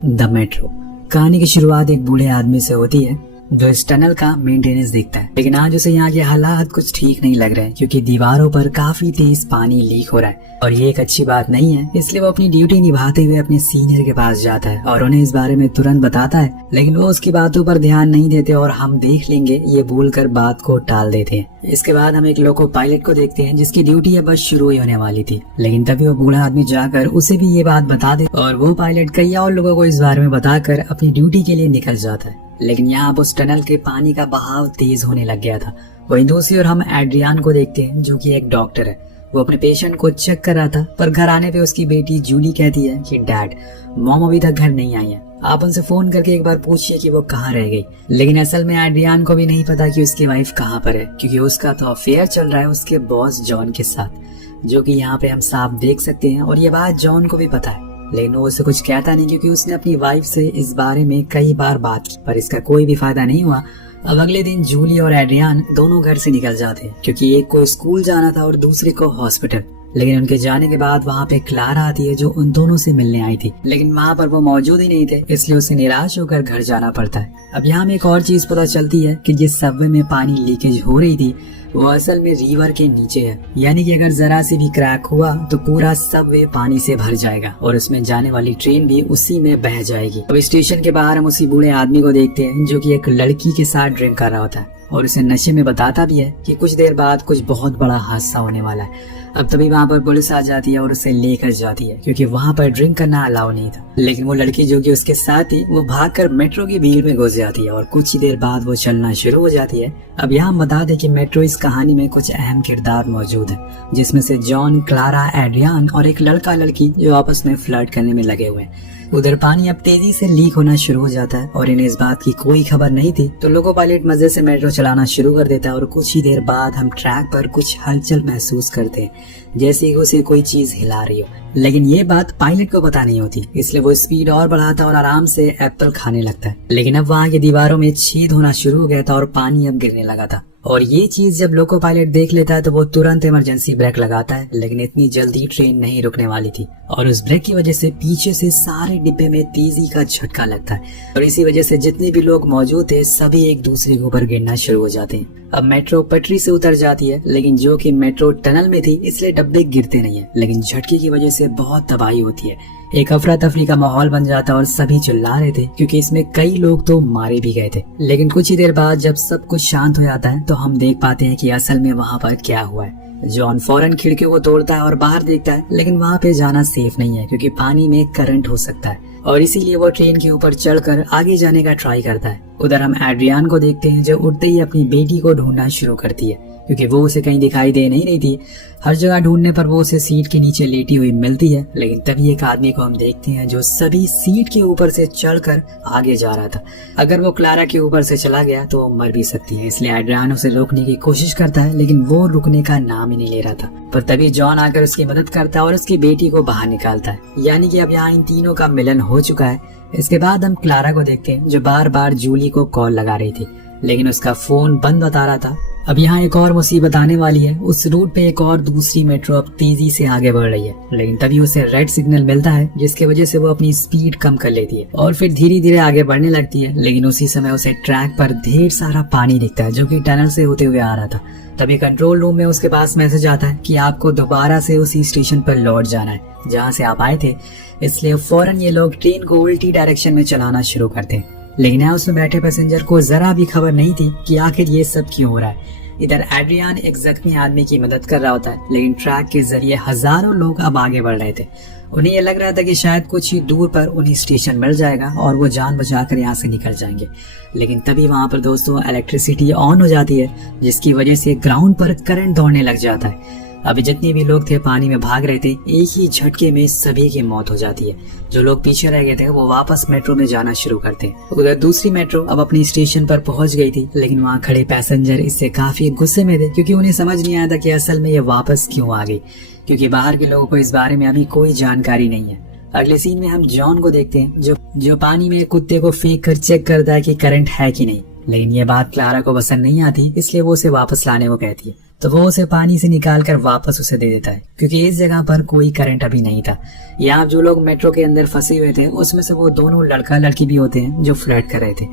The metro. कहानी की शुरुआत एक बूढ़े आदमी से होती है जो इस टनल का मेंटेनेंस देखता है, लेकिन आज उसे यहाँ के हालात कुछ ठीक नहीं लग रहे क्योंकि दीवारों पर काफी तेज पानी लीक हो रहा है और ये एक अच्छी बात नहीं है। इसलिए वो अपनी ड्यूटी निभाते हुए अपने सीनियर के पास जाता है और उन्हें इस बारे में तुरंत बताता है, लेकिन वो उसकी बातों पर ध्यान नहीं देते और हम देख लेंगे ये बोलकर बात को टाल देते हैं। इसके बाद हम एक लोको पायलट को देखते हैं जिसकी ड्यूटी अब बस शुरू ही होने वाली थी, लेकिन तभी वो बूढ़ा आदमी जाकर उसे भी ये बात बता दे और वो पायलट कई और लोगों को इस बारे में बताकर अपनी ड्यूटी के लिए निकल जाता है। लेकिन यहाँ उस टनल के पानी का बहाव तेज होने लग गया था। वहीं दूसरी ओर हम एड्रियान को देखते हैं जो कि एक डॉक्टर है। वो अपने पेशेंट को चेक कर रहा था, पर घर आने पे उसकी बेटी जूली कहती है कि डैड, मॉम अभी तक घर नहीं आई है, आप उनसे फोन करके एक बार पूछिए कि वो कहाँ रह गई। लेकिन असल में एड्रियान को भी नहीं पता कि उसकी वाइफ कहाँ पर है, क्योंकि उसका तो अफेयर चल रहा है उसके बॉस जॉन के साथ, जो कि यहाँ पे हम साफ देख सकते हैं। और ये बात जॉन को भी पता है, लेकिन वो उसे कुछ कहता नहीं क्योंकि उसने अपनी वाइफ से इस बारे में कई बार बात की, पर इसका कोई भी फायदा नहीं हुआ। अब अगले दिन जूली और एड्रियान दोनों घर से निकल जाते हैं क्योंकि एक को स्कूल जाना था और दूसरे को हॉस्पिटल। लेकिन उनके जाने के बाद वहाँ पे क्लारा आती है जो उन दोनों से मिलने आई थी, लेकिन वहाँ पर वो मौजूद ही नहीं थे, इसलिए उसे निराश होकर घर जाना पड़ता है। अब यहाँ में एक और चीज पता चलती है कि जिस सबवे में पानी लीकेज हो रही थी वो असल में रिवर के नीचे है, यानी कि अगर जरा से भी क्रैक हुआ तो पूरा सबवे पानी से भर जाएगा और उसमें जाने वाली ट्रेन भी उसी में बह जाएगी। अब स्टेशन के बाहर हम उसी बूढ़े आदमी को देखते हैं जो कि एक लड़की के साथ ड्रिंक कर रहा होता है और उसे नशे में बताता भी है कि कुछ देर बाद कुछ बहुत बड़ा हादसा होने वाला है। अब तभी वहाँ पर पुलिस आ जाती है और उसे लेकर जाती है क्योंकि वहाँ पर ड्रिंक करना अलाउ नहीं था। लेकिन वो लड़की जो कि उसके साथ थी वो भागकर मेट्रो की भीड़ में घुस जाती है और कुछ ही देर बाद वो चलना शुरू हो जाती है। अब यहाँ बता दें कि मेट्रो इस कहानी में कुछ अहम किरदार मौजूद है, जिसमें से जॉन, क्लारा, एड्रियान और एक लड़का लड़की जो आपस में फ्लर्ट करने में लगे हुए हैं। उधर पानी अब तेजी से लीक होना शुरू हो जाता है और इन्हें इस बात की कोई खबर नहीं थी, तो लोको पायलट मजे से मेट्रो चलाना शुरू कर देता है और कुछ ही देर बाद हम ट्रैक पर कुछ हलचल महसूस करते हैं, जैसे कि उसे कोई चीज हिला रही हो। लेकिन ये बात पायलट को पता नहीं होती, इसलिए वो स्पीड और बढ़ाता और आराम से एप्पल खाने लगता है। लेकिन अब वहाँ की दीवारों में छेद होना शुरू हो गया था और पानी अब गिरने लगा था, और ये चीज जब लोको पायलट देख लेता है तो वो तुरंत इमरजेंसी ब्रेक लगाता है। लेकिन इतनी जल्दी ट्रेन नहीं रुकने वाली थी और उस ब्रेक की वजह से पीछे से सारे डिब्बे में तेजी का झटका लगता है और इसी वजह से जितने भी लोग मौजूद थे सभी एक दूसरे के ऊपर गिरना शुरू हो जाते हैं। अब मेट्रो पटरी से उतर जाती है, लेकिन जो कि मेट्रो टनल में थी इसलिए डब्बे गिरते नहीं है, लेकिन झटके की वजह से बहुत तबाही होती है। एक अफरा तफरी का माहौल बन जाता है और सभी चिल्ला रहे थे क्योंकि इसमें कई लोग तो मारे भी गए थे। लेकिन कुछ ही देर बाद जब सब कुछ शांत हो जाता है तो हम देख पाते हैं कि असल में वहाँ पर क्या हुआ है। जॉन फौरन खिड़कियों को तोड़ता है और बाहर देखता है, लेकिन वहाँ पे जाना सेफ नहीं है क्योंकि पानी में करंट हो सकता है और इसीलिए वो ट्रेन के ऊपर चढ़कर आगे जाने का ट्राई करता है। उधर हम एड्रियान को देखते हैं जो उठते ही अपनी बेटी को ढूंढना शुरू करती है क्योंकि वो उसे कहीं दिखाई दे नहीं रही थी। हर जगह ढूंढने पर वो उसे सीट के नीचे लेटी हुई मिलती है, लेकिन तभी एक आदमी को हम देखते हैं जो सभी सीट के ऊपर से चढ़कर आगे जा रहा था। अगर वो क्लारा के ऊपर से चला गया तो वो मर भी सकती है, इसलिए एड्रियान उसे रोकने की कोशिश करता है, लेकिन वो रुकने का नाम ही नहीं ले रहा था। पर तभी जॉन आकर उसकी मदद करता है और उसकी बेटी को बाहर निकालता है, यानी कि अब यहाँ इन तीनों का मिलन हो चुका है। इसके बाद हम क्लारा को देखते हैं जो बार बार जूली को कॉल लगा रही थी, लेकिन उसका फोन बंद बता रहा था। अब यहाँ एक और मुसीबत आने वाली है। उस रूट पे एक और दूसरी मेट्रो अब तेजी से आगे बढ़ रही है, लेकिन तभी उसे रेड सिग्नल मिलता है जिसकी वजह से वो अपनी स्पीड कम कर लेती है और फिर धीरे धीरे आगे बढ़ने लगती है। लेकिन उसी समय उसे ट्रैक पर ढेर सारा पानी दिखता है जो कि टनल से होते हुए आ रहा था। तभी कंट्रोल रूम में उसके पास मैसेज आता है कि आपको दोबारा से उसी स्टेशन पर लौट जाना है जहाँ से आप आए थे, इसलिए फौरन ये लोग ट्रेन को उल्टी डायरेक्शन में चलाना शुरू करते हैं। लेकिन यहाँ उसमें बैठे पैसेंजर को जरा भी खबर नहीं थी कि आखिर ये सब क्यों हो रहा है। इधर एड्रियान एक जख्मी आदमी की मदद कर रहा होता है, लेकिन ट्रैक के जरिए हजारों लोग अब आगे बढ़ रहे थे। उन्हें ये लग रहा था कि शायद कुछ ही दूर पर उन्हें स्टेशन मिल जाएगा और वो जान बचाकर यहाँ से निकल जाएंगे। लेकिन तभी वहाँ पर दोस्तों इलेक्ट्रिसिटी ऑन हो जाती है जिसकी वजह से ग्राउंड पर करंट दौड़ने लग जाता है। अभी जितने भी लोग थे पानी में भाग रहे थे, एक ही झटके में सभी की मौत हो जाती है। जो लोग पीछे रह गए थे वो वापस मेट्रो में जाना शुरू करते हैं। उधर दूसरी मेट्रो अब अपनी स्टेशन पर पहुंच गई थी, लेकिन वहाँ खड़े पैसेंजर इससे काफी गुस्से में थे क्योंकि उन्हें समझ नहीं आया था कि असल में ये वापस क्यों आ गई, क्योंकि बाहर के लोगों को इस बारे में अभी कोई जानकारी नहीं है। अगले सीन में हम जॉन को देखते हैं जो पानी में कुत्ते को फेंक कर चेक करता है कि करंट है कि नहीं, लेकिन ये बात क्लारा को पसंद नहीं आती, इसलिए वो उसे वापस लाने को कहती है। तो वो उसे पानी से निकाल कर वापस उसे दे देता है, क्योंकि इस जगह पर कोई करंट अभी नहीं था। यहाँ जो लोग मेट्रो के अंदर फंसे हुए थे उसमें से वो दोनों लड़का लड़की भी होते हैं जो फ्लर्ट कर रहे थे।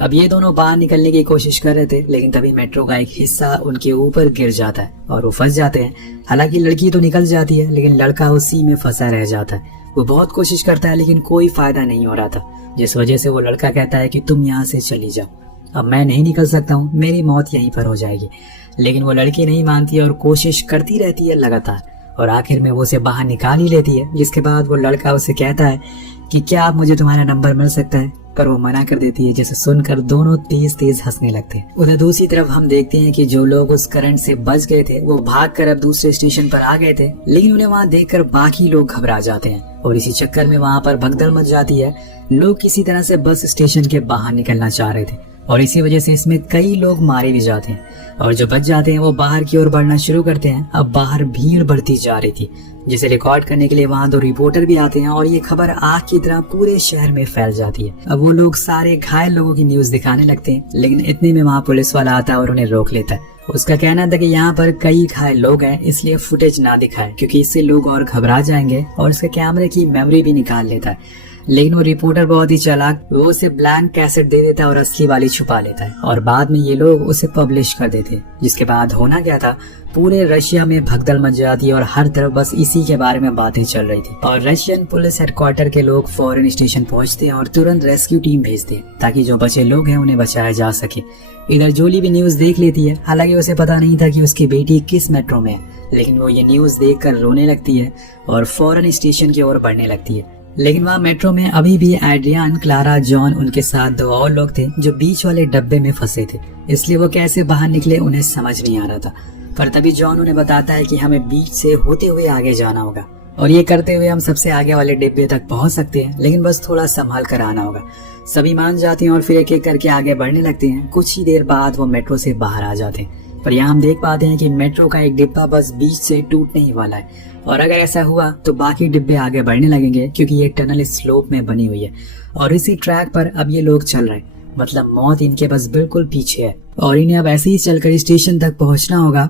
अब ये दोनों बाहर निकलने की कोशिश कर रहे थे, लेकिन तभी मेट्रो का एक हिस्सा उनके ऊपर गिर जाता है और वो फंस जाते हैं। हालांकि लड़की तो निकल जाती है, लेकिन लड़का उसी में फंसा रह जाता है। वो बहुत कोशिश करता है, लेकिन कोई फायदा नहीं हो रहा था, जिस वजह से वो लड़का कहता है कि तुम यहाँ से चली जाओ, अब मैं नहीं निकल सकता हूँ, मेरी मौत यहीं पर हो जाएगी। लेकिन वो लड़की नहीं मानती और कोशिश करती रहती है लगातार, और आखिर में वो उसे बाहर निकाल ही लेती है। जिसके बाद वो लड़का उसे कहता है कि क्या आप मुझे तुम्हारा नंबर मिल सकता है, पर वो मना कर देती है, जिसे सुनकर दोनों तेज तेज हंसने लगते हैं। उधर दूसरी तरफ हम देखते हैं कि जो लोग उस करंट से बच गए थे वो भागकर अब दूसरे स्टेशन पर आ गए थे, लेकिन उन्हें वहाँ देखकर बाकी लोग घबरा जाते हैं और इसी चक्कर में वहाँ पर भगदड़ मच जाती है। लोग किसी तरह से बस स्टेशन के बाहर निकलना चाह रहे थे और इसी वजह से इसमें कई लोग मारे भी जाते हैं, और जो बच जाते हैं वो बाहर की ओर बढ़ना शुरू करते हैं। अब बाहर भीड़ बढ़ती जा रही थी, जिसे रिकॉर्ड करने के लिए वहाँ 2 रिपोर्टर भी आते हैं और ये खबर आग की तरह पूरे शहर में फैल जाती है। अब वो लोग सारे घायल लोगों की न्यूज दिखाने लगते हैं, लेकिन इतने में वहाँ पुलिस वाला आता है और उन्हें रोक लेता है। उसका कहना था कि यहाँ पर कई घायल लोग हैं, इसलिए फुटेज ना दिखाए, क्योंकि इससे लोग और घबरा जाएंगे, और उसके कैमरे की मेमोरी भी निकाल लेता है। लेकिन वो रिपोर्टर बहुत ही चालाक, वो उसे ब्लैंक कैसेट दे देता है और असली वाली छुपा लेता है, और बाद में ये लोग उसे पब्लिश कर देते हैं। जिसके बाद होना क्या था, पूरे रशिया में भगदड़ मच जाती है और हर तरफ बस इसी के बारे में बातें चल रही थी। और रशियन पुलिस हेडक्वार्टर के लोग फौरन स्टेशन पहुंचते हैं और तुरंत रेस्क्यू टीम भेजते हैं, ताकि जो बचे लोग हैं उन्हें बचाया जा सके। इधर जूली भी न्यूज देख लेती है, हालांकि उसे पता नहीं था कि उसकी बेटी किस मेट्रो में है, लेकिन वो ये न्यूज देखकर रोने लगती है और फौरन स्टेशन की ओर बढ़ने लगती है। लेकिन वहाँ मेट्रो में अभी भी एड्रियान, क्लारा, जॉन, उनके साथ 2 और लोग थे जो बीच वाले डब्बे में फंसे थे, इसलिए वो कैसे बाहर निकले उन्हें समझ नहीं आ रहा था। पर तभी जॉन उन्हें बताता है कि हमें बीच से होते हुए आगे जाना होगा, और ये करते हुए हम सबसे आगे वाले डिब्बे तक पहुंच सकते हैं, लेकिन बस थोड़ा संभाल कर आना होगा। सभी मान जाते हैं और फिर एक एक करके आगे बढ़ने लगते हैं। कुछ ही देर बाद वो मेट्रो से बाहर आ जाते हैं, पर यहाँ हम देख पाते हैं कि मेट्रो का एक डिब्बा बस बीच से टूटने ही वाला है, और अगर ऐसा हुआ तो बाकी डिब्बे आगे बढ़ने लगेंगे, क्योंकि ये टनल स्लोप में बनी हुई है और इसी ट्रैक पर अब ये लोग चल रहे हैं। मतलब मौत इनके बस बिल्कुल पीछे है और इन्हें अब ऐसे ही चलकर स्टेशन तक पहुंचना होगा।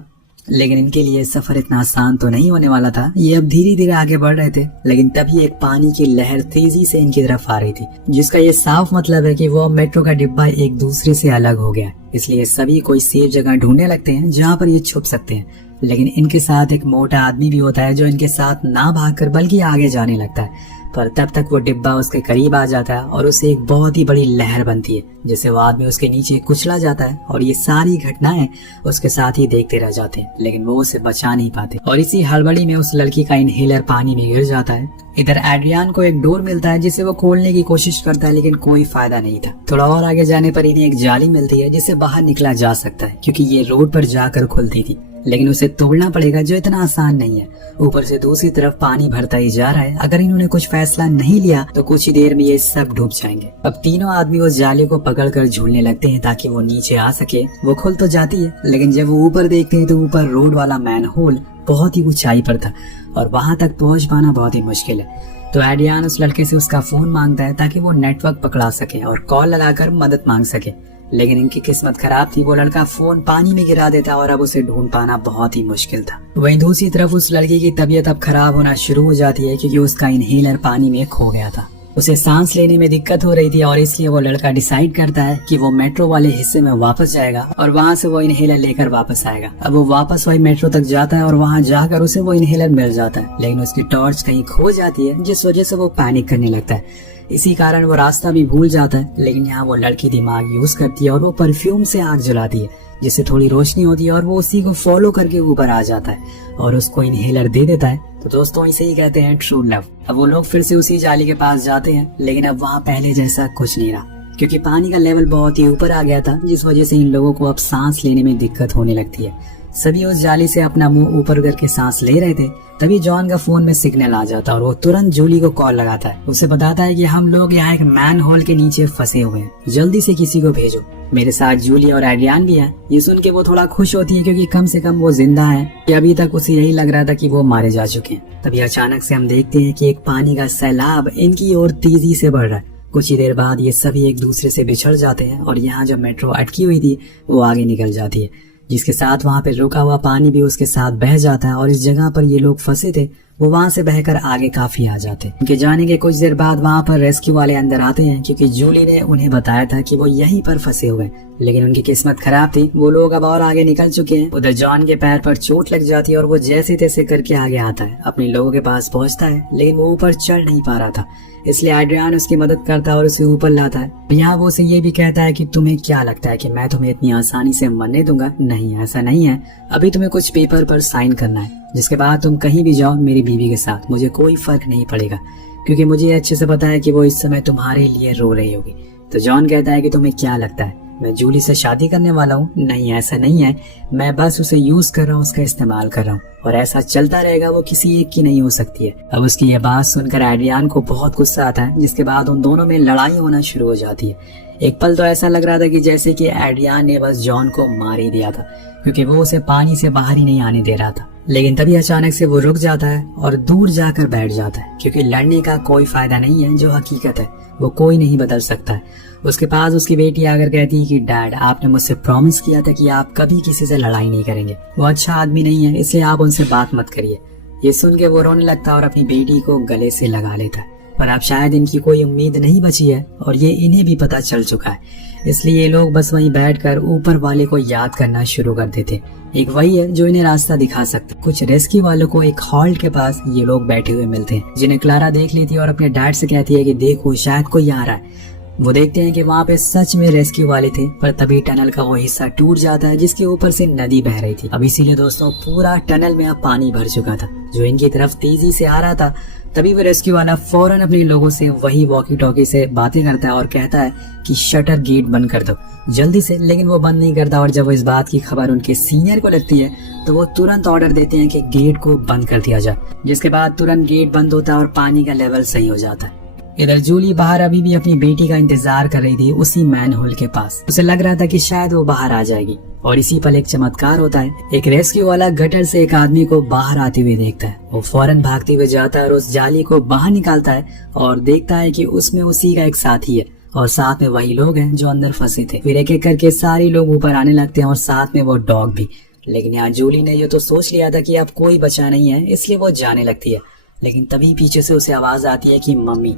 लेकिन इनके लिए सफर इतना आसान तो नहीं होने वाला था। ये अब धीरे धीरे आगे बढ़ रहे थे, लेकिन तभी एक पानी की लहर तेजी से इनकी तरफ आ रही थी, जिसका ये साफ मतलब है कि वो मेट्रो का डिब्बा एक दूसरे से अलग हो गया। इसलिए सभी कोई सेफ जगह ढूंढने लगते हैं जहाँ पर ये छुप सकते हैं। लेकिन इनके साथ एक मोटा आदमी भी होता है जो इनके साथ ना भागकर बल्कि आगे जाने लगता है, पर तब तक वो डिब्बा उसके करीब आ जाता है और उसे एक बहुत ही बड़ी लहर बनती है, जिससे वो आदमी उसके नीचे कुचला जाता है। और ये सारी घटनाएं उसके साथ ही देखते रह जाते हैं, लेकिन वो उसे बचा नहीं पाते। और इसी हड़बड़ी में उस लड़की का इनहेलर पानी में गिर जाता है। इधर एड्रियान को एक डोर मिलता है जिसे वो खोलने की कोशिश करता है, लेकिन कोई फायदा नहीं था। थोड़ा और आगे जाने पर इन्हें एक जाली मिलती है जिससे बाहर निकला जा सकता है, क्योंकि ये रोड पर जाकर खुलती थी, लेकिन उसे तोड़ना पड़ेगा, जो इतना आसान नहीं है। ऊपर से दूसरी तरफ पानी भरता ही जा रहा है। अगर इन्होंने कुछ फैसला नहीं लिया तो कुछ ही देर में ये सब डूब जाएंगे। अब तीनों आदमी उस जाली को पकड़कर झूलने लगते हैं ताकि वो नीचे आ सके। वो खुल तो जाती है, लेकिन जब वो ऊपर देखते हैं तो ऊपर रोड वाला मैन होल बहुत ही ऊंचाई पर था और वहां तक पहुंच पाना बहुत ही मुश्किल है। तो एड्रियान उस लड़के से उसका फोन मांगता है ताकि वो नेटवर्क पकड़ा सके और कॉल लगाकर मदद मांग सके, लेकिन इनकी किस्मत खराब थी। वो लड़का फोन पानी में गिरा देता और अब उसे ढूंढ पाना बहुत ही मुश्किल था। वहीं दूसरी तरफ उस लड़की की तबीयत अब खराब होना शुरू हो जाती है, क्योंकि उसका इनहेलर पानी में खो गया था। उसे सांस लेने में दिक्कत हो रही थी और इसलिए वो लड़का डिसाइड करता है कि वो मेट्रो वाले हिस्से में वापस जाएगा और वहाँ से वो इनहेलर लेकर वापस आएगा। अब वो वापस वही मेट्रो तक जाता है और वहाँ जाकर उसे वो इनहेलर मिल जाता है, लेकिन उसकी टॉर्च कहीं खो जाती है, जिस वजह से वो पैनिक करने लगता है। इसी कारण वो रास्ता भी भूल जाता है। लेकिन यहाँ वो लड़की दिमाग यूज करती है और वो परफ्यूम से आग जलाती है, जिससे थोड़ी रोशनी होती है और वो उसी को फॉलो करके ऊपर आ जाता है और उसको इनहेलर दे देता है। तो दोस्तों, इसे ही कहते हैं ट्रू लव। अब वो लोग फिर से उसी जाली के पास जाते हैं, लेकिन अब वहाँ पहले जैसा कुछ नहीं रहा, क्योंकि पानी का लेवल बहुत ही ऊपर आ गया था, जिस वजह से इन लोगों को अब सांस लेने में दिक्कत होने लगती है। सभी उस जाली से अपना मुंह ऊपर करके सांस ले रहे थे, तभी जॉन का फोन में सिग्नल आ जाता है और वो तुरंत जूली को कॉल लगाता है। उसे बताता है कि हम लोग यहाँ एक मैन होल के नीचे फंसे हुए हैं, जल्दी से किसी को भेजो। मेरे साथ जूली और एड्रियान भी हैं। ये सुन के वो थोड़ा खुश होती है, क्योंकि कम से कम वो जिंदा है। कि अभी तक उसे यही लग रहा था कि वो मारे जा चुके हैं। तभी अचानक से हम देखते हैं कि एक पानी का सैलाब इनकी ओर तेजी से बढ़ रहा है। कुछ ही देर बाद ये सभी एक दूसरे से बिछड़ जाते हैं और यहाँ जब मेट्रो अटकी हुई थी वो आगे निकल जाती है। जिसके साथ वहाँ पे रुका हुआ पानी भी उसके साथ बह जाता है और इस जगह पर ये लोग फंसे थे वो वहाँ से बहकर आगे काफी आ जाते। उनके जाने के कुछ देर बाद वहाँ पर रेस्क्यू वाले अंदर आते हैं क्योंकि जूली ने उन्हें बताया था कि वो यहीं पर फंसे हुए हैं, लेकिन उनकी किस्मत खराब थी, वो लोग अब और आगे निकल चुके हैं। उधर जॉन के पैर पर चोट लग जाती है और वो जैसे तैसे करके आगे आता है, अपने लोगों के पास पहुंचता है, लेकिन वो ऊपर चढ़ नहीं पा रहा था, इसलिए एड्रियान उसकी मदद करता है और उसे ऊपर लाता है। यहाँ वो उसे ये भी कहता है कि तुम्हें क्या लगता है कि मैं तुम्हें इतनी आसानी से मरने दूंगा? नहीं, ऐसा नहीं है, अभी तुम्हें कुछ पेपर पर साइन करना है, जिसके बाद तुम कहीं भी जाओ मेरी बीवी के साथ, मुझे कोई फर्क नहीं पड़ेगा, क्योंकि मुझे अच्छे से पता है कि वो इस समय तुम्हारे लिए रो रही होगी। तो जॉन कहता है कि तुम्हें क्या लगता है मैं जूली से शादी करने वाला हूँ? नहीं, ऐसा नहीं है, मैं बस उसे यूज कर रहा हूँ, उसका इस्तेमाल कर रहा हूँ, और ऐसा चलता रहेगा, वो किसी एक की नहीं हो सकती है। अब उसकी ये बात सुनकर एड्रियान को बहुत गुस्सा आता है, जिसके बाद उन दोनों में लड़ाई होना शुरू हो जाती है। एक पल तो ऐसा लग रहा था कि जैसे कि एड्रियान ने बस जॉन को मार ही दिया था, क्योंकि वो उसे पानी से बाहर ही नहीं आने दे रहा था। लेकिन तभी अचानक से वो रुक जाता है और दूर जाकर बैठ जाता है, क्योंकि लड़ने का कोई फायदा नहीं है, जो हकीकत है वो कोई नहीं बदल सकता है। उसके पास उसकी बेटी आकर कहती है कि डैड, आपने मुझसे प्रॉमिस किया था कि आप कभी किसी से लड़ाई नहीं करेंगे, वो अच्छा आदमी नहीं है, इसलिए आप उनसे बात मत करिए। ये सुन के वो रोने लगता है और अपनी बेटी को गले से लगा लेता है, पर अब शायद इनकी कोई उम्मीद नहीं बची है और ये इन्हें भी पता चल चुका है, इसलिए ये लोग बस वहीं बैठकर ऊपर वाले को याद करना शुरू कर देते। एक वही है जो इन्हें रास्ता दिखा सकता। कुछ रेस्क्यू वालों को एक हॉल्ट के पास ये लोग बैठे हुए मिलते हैं, जिन्हें क्लारा देख लेती है और अपने डैड से कहती है कि देखो शायद कोई आ रहा है। वो देखते हैं कि वहाँ पे सच में रेस्क्यू वाले थे, पर तभी टनल का वो हिस्सा टूट जाता है जिसके ऊपर से नदी बह रही थी। अब इसीलिए दोस्तों पूरा टनल में अब पानी भर चुका था जो इनकी तरफ तेजी से आ रहा था। तभी वो रेस्क्यू वाला फौरन अपने लोगों से वही वॉकी टॉकी से बातें करता है और कहता है कि शटर गेट बंद कर दो जल्दी से, लेकिन वो बंद नहीं करता। और जब वो इस बात की खबर उनके सीनियर को लगती है तो वो तुरंत ऑर्डर देते हैं कि गेट को बंद कर दिया जाए, जिसके बाद तुरंत गेट बंद होता है और पानी का लेवल सही हो जाता है। इधर जूली बाहर अभी भी अपनी बेटी का इंतजार कर रही थी उसी मैन होल के पास। उसे लग रहा था कि शायद वो बाहर आ जाएगी, और इसी पल एक चमत्कार होता है। एक रेस्क्यू वाला गटर से एक आदमी को बाहर आते हुए देखता है। वो फौरन भागते हुए जाता है और उस जाली को बाहर निकालता है और देखता है कि उसमें उसी का एक साथी है और साथ में वही लोग हैं जो अंदर फंसे थे। फिर एक एक करके सारे लोग ऊपर आने लगते हैं और साथ में वो डॉग भी। लेकिन यहाँ जूली ने ये तो सोच लिया था कि अब कोई बचा नहीं है, इसलिए वो जाने लगती है। लेकिन तभी पीछे से उसे आवाज आती है कि मम्मी।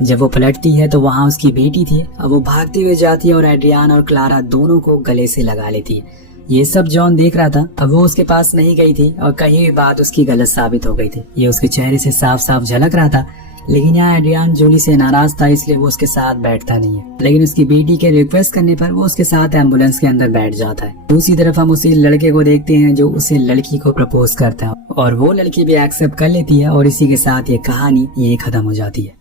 जब वो पलटती है तो वहाँ उसकी बेटी थी। अब वो भागती हुई जाती है और एड्रियान और क्लारा दोनों को गले से लगा लेती है। ये सब जॉन देख रहा था। अब वो उसके पास नहीं गई थी और कहीं भी बात उसकी गलत साबित हो गई थी, ये उसके चेहरे से साफ साफ झलक रहा था। लेकिन यहाँ एड्रियान जूली से नाराज था, इसलिए वो उसके साथ बैठता नहीं है। लेकिन उसकी बेटी के रिक्वेस्ट करने पर वो उसके साथ एम्बुलेंस के अंदर बैठ जाता है। दूसरी तरफ हम उसी लड़के को देखते हैं जो उसे लड़की को प्रपोज करता है, और वो लड़की भी एक्सेप्ट कर लेती है, और इसी के साथ ये कहानी यही खत्म हो जाती है।